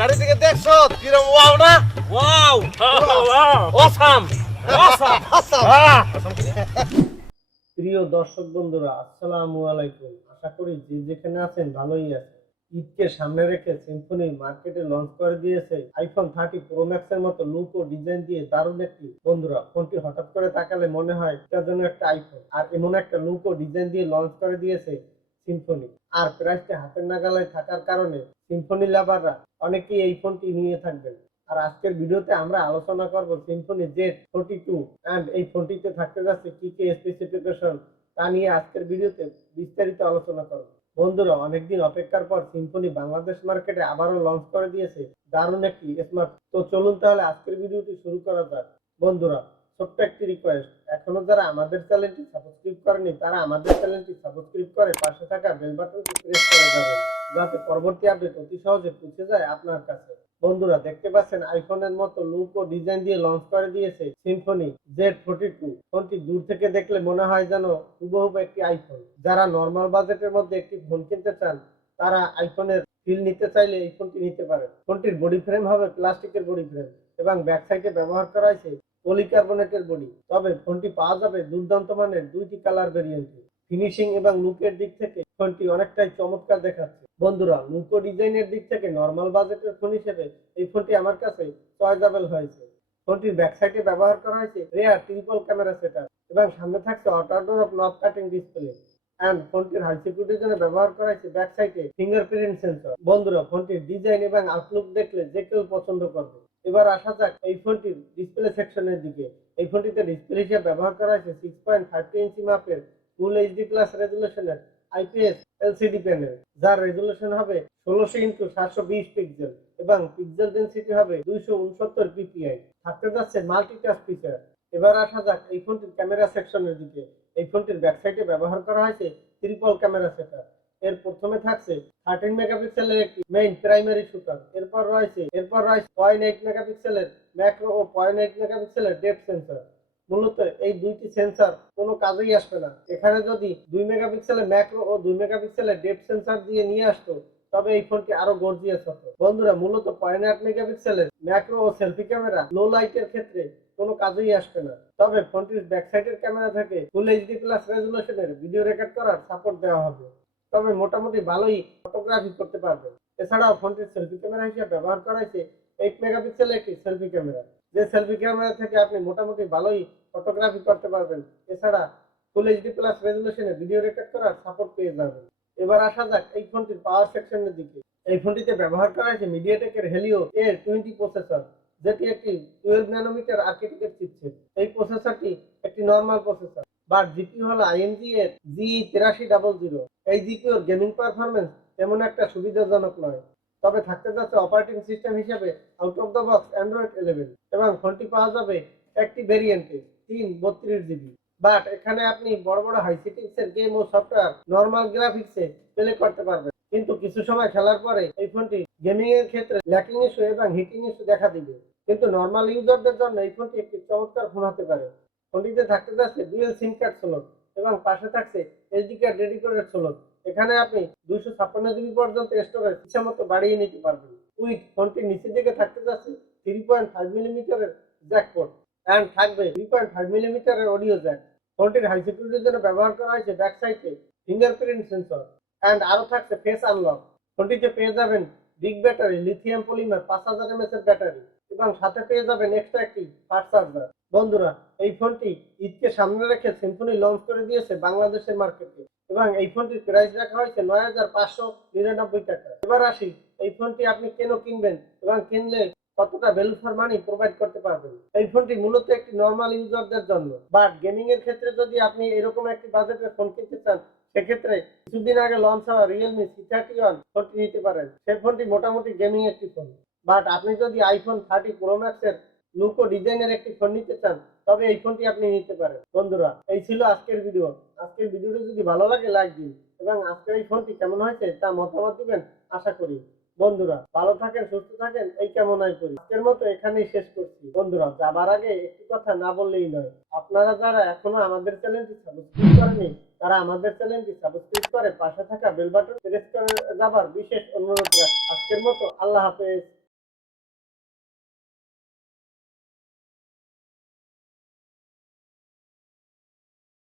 চারিদিকে দেখছো কিরম ওয়াও না? Wow awesome awesome. প্রিয় দর্শক বন্ধুরা, আসসালামু আলাইকুম। আশা করি যে যেখানে আছেন ভালোই আছেন। ঈদকে সামনে রেখে সিম্ফনি মার্কেটে লঞ্চ করে দিয়েছে আইফোন 30 প্রো ম্যাক্স এর মতো লুক ও ডিজাইন দিয়ে দারুণ একটি। বন্ধুরা, ফোনটি হঠাৎ করে তাকালে মনে হয় এটা যেন একটা আইফোন, আর এমন একটা লুক ও ডিজাইন দিয়ে লঞ্চ করে দিয়েছে সিম্ফনি। আর প্রাইসটা হাতের নাগালে থাকার কারণে সিম্ফনি লাভাররা অনেকেই এই ফোনটি নিয়ে থাকবেন। আর আজকের ভিডিওতে আমরা আলোচনা করব সিম্ফনি Z42 এন্ড এই ফোনটিতে থাকতে যাচ্ছে কি কি স্পেসিফিকেশন, তা নিয়ে আজকের ভিডিওতে বিস্তারিত আলোচনা করব। বন্ধুরা, অনেকদিন অপেক্ষার পর সিম্ফনি বাংলাদেশ মার্কেটে আবারও লঞ্চ করে দিয়েছে দারুণ একটি স্মার্ট। তো চলুন তাহলে আজকের ভিডিওটি শুরু করা যাক। বন্ধুরা, ছোট্ট একটি রিকোয়েস্ট, এখনো যারা আমাদের চ্যানেলটি সাবস্ক্রাইব করেনি তারা আমাদের চ্যানেলটি সাবস্ক্রাইব করে পাশে থাকা বেল বাটনটি প্রেস করে যাবেন, যাতে পরবর্তী আপডেট অতি সহজে পৌঁছে যায় আপনার কাছে। বন্ধুরা, দেখতে পাচ্ছেন আইফোনের মতো লুক ও ডিজাইন দিয়ে লঞ্চ করে দিয়েছে সিম্ফনি Z42। ফোনটি দূর থেকে দেখলে মনে হয় যেন হুবহু একটি আইফোন। যারা নরমাল বাজেটের মধ্যে একটি ফোন কিনতে চান তারা আইফোনের ফিল নিতে চাইলে এই ফোনটি নিতে পারেন। ফোনটির বডি ফ্রেম হবে প্লাস্টিকের বডি ফ্রেম এবং ব্যাক সাইডে ব্যবহার করা হয়েছে পলিকার্বনেটের বডি। তবে ফোনটি পাওয়া যাবে দুর্দান্ত মানের দুইটি কালার ভেরিয়েন্টে। ফিনিশিং এবং লুকের দিক থেকে ফোনটি অনেকটাই চমৎকার দেখাচ্ছে। বন্ধুরা, লুক ও ডিজাইনের দিক থেকে নরমাল বাজেটের ফোন হিসেবে এই ফোনটি আমার কাছে চয়েজেবল হয়েছে। ফোনটির ব্যাক সাইডে ব্যবহার করা হয়েছে রেয়ার ট্রিপল ক্যামেরা সেটআপ এবং সামনে থাকছে অটোডোর নব কাটিং ডিসপ্লে এন্ড ফোনটির হাই সিকিউরিটির জন্য ব্যবহার করা হয়েছে ব্যাক সাইডে ফিঙ্গারপ্রিন্ট সেন্সর। বন্ধুরা, ফোনটির ডিজাইন এবং আউটলুক দেখলে যে কেউ পছন্দ করবে। এবার আসা যাক এই ফোনটির ডিসপ্লে সেকশনের দিকে। এই ফোনটিতে ডিসপ্লে হিসেবে ব্যবহার করা হয়েছে 6.52 ইঞ্চি মাপের ফুল এইচডি প্লাস রেজুলেশনের আইপিএস এলসিডি প্যানেল, যার রেজুলেশন হবে 16x720 পিক্সেল এবং পিক্সেল ডেনসিটি হবে 269 পিপিআই। থাকতে যাচ্ছে মাল্টিটাচ ফিচার। এবার আসা যাক এই ফোনটির ক্যামেরা সেকশনের দিকে। এই ফোনটির ব্যাক সাইডে ব্যবহার করা হয়েছে ট্রিপল ক্যামেরা সেটআপ। এর প্রথমে থাকছে 13 মেগাপিক্সেলের একটি মেইন প্রাইমারি শুটার। এরপর রয়েছে 0.8 মেগাপিক্সেলের ম্যাক্রো ও 0.8 মেগাপিক্সেলের ডেপথ সেন্সর। মূলত এই দুইটি সেন্সর কোনো কাজেই আসবে না। এখানে যদি 2 মেগাপিক্সেলের ম্যাক্রো ও 2 মেগাপিক্সেলের ডেপথ সেন্সর দিয়ে নিয়ে আসতো তবে এই ফোনটি আরো গর্জিয়াস হতো। বন্ধুরা, মূলত 0.8 মেগাপিক্সেলের ম্যাক্রো ও সেলফি ক্যামেরা লো লাইটের ক্ষেত্রে কোনো কাজেই আসবে না। তবে ফোনটির ব্যাক সাইডের ক্যামেরা থেকে ফুল এইচডি প্লাস রেজুলেশনের ভিডিও রেকর্ড করার সাপোর্ট দেওয়া হবে। তবে মোটামুটি ভালোই ফটোগ্রাফি করতে পারবে। এছাড়াও ফোনটির সেলফি ক্যামেরা হিসেবে ব্যবহার করা হয়েছে 8 মেগাপিক্সেলের একটি সেলফি ক্যামেরা, যে সেলফি ক্যামেরা থেকে আপনি মোটামুটি ভালোই ফটোগ্রাফি করতে পারবেন। এছাড়া ফুল এইচডি প্লাস রেজুলেশনে ভিডিও রেকর্ড করার সাপোর্ট পেয়ে যাবেন। এবার আসা যাক এই ফোনটির পাওয়ার সেকশনের দিকে। এই ফোনটিতে ব্যবহার করা হয়েছে মিডিয়াটেকের হেলিও A20 প্রসেসর, যেটি একটি 12 ন্যানোমিটার আর্কিটেকচার চিপসেট। এই প্রসেসরটি একটি নরমাল প্রসেসর, বাট জিপিইউ হলো AMD এর G8300। এই জিপিইউর গেমিং পারফরম্যান্স তেমন একটা সুবিধাজনক নয়। তবে থাকতে যাচ্ছে অপারেটিং সিস্টেম হিসেবে out of the box Android 11 এবং ফোনটি পাওয়া যাবে একটি ভেরিয়েন্টে 332 জিবি। বাট এখানে আপনি বড় বড় হাই সেটিংসের গেম ও সফটওয়্যার নরমাল গ্রাফিক্সে প্লে করতে পারবেন, কিন্তু কিছু সময় খেলার পরে এই ফোনটি গেমিং এর ক্ষেত্রে ল্যাকিং ইস্যু এবং হিটিং ইস্যু দেখা দিবে। কিন্তু নরমাল ইউজারদের জন্য এই ফোনটি একটি চমৎকার ফোন হতে পারে। ফোনটিতে থাকতে যাচ্ছে ডুয়েল সিম কার্ড স্লট এবং পাশে থাকছে এসডি কার্ড ডেডিকেটেড স্লট। এখানে আপনি 256 জিবি পর্যন্ত স্টোরেজ ইচ্ছা মতো বাড়িয়ে নিতে পারবেন। উইথ ফোনটির নিচের দিকে থাকতে যাচ্ছে 3.5 মিলিমিটারের জ্যাক পোর্ট এন্ড থাকবে 3.5 মিলিমিটারের অডিও জ্যাক। ফোনটির হাই সিকিউরিটির জন্য ব্যবহার করা হয়েছে ব্যাক সাইডে ফিঙ্গারপ্রিন্ট সেন্সর এন্ড আরো থাকছে ফেস আনলক। ফোনটিতে পেয়ে যাবেন big battery lithium polymer 5000 mAh এর ব্যাটারি এবং সাথে পেয়ে যাবেন এক্সট্রা একটি ফাস্ট চার্জার। বন্ধুরা, এই ফোনটি ঈদকে সামনে রেখে সিম্ফনি লঞ্চ করে দিয়েছে বাংলাদেশের মার্কেটে এবং এই ফোনটির প্রাইস রাখা হয়েছে 9599 টাকা। এবার আসি এই ফোনটি আপনি কেন কিনবেন এবং কিনলে কতটা ভ্যালু ফর মানি প্রোভাইড করতে পারবেন। এই ফোনটি মূলত একটি নরমাল ইউজারদের জন্য, বাট গেমিং এর ক্ষেত্রে যদি আপনি এরকম একটি বাজেটের ফোন কিনতে চান সেক্ষেত্রে কিছুদিন আগে লঞ্চ হওয়া রিয়েলমি C31 ফোনটি নিতে পারেন। সেই ফোনটি মোটামুটি গেমিং একটি ফোন। বাট আপনি যদি আইফোন 30 প্রো ম্যাক্স এর লুক ও ডিজাইনের একটি ফোন নিতে চান তবে এই ফোনটি আপনি নিতে পারেন। বন্ধুরা, এই ছিল আজকের ভিডিও। আজকের ভিডিওটি যদি ভালো লাগে লাইক দিন এবং আজকের এই ফোনটি কেমন হয়েছে তা মতামত দিবেন আশা করি। বন্ধুরা, ভালো থাকেন, সুস্থ থাকেন, এই কামনাই করি। আজকের মতো এখানেই শেষ করছি। বন্ধুরা, যাবার আগে একটি কথা না বললেই নয়, আপনারা যারা এখনো আমাদের চ্যানেলটি সাবস্ক্রাইব করেননি তারা আমাদের চ্যানেলটি সাবস্ক্রাইব করে পাশে থাকা বেল বাটন প্রেস করে যাবার বিশেষ অনুরোধ রাখি। আজকের মতো আল্লাহ হাফেজ।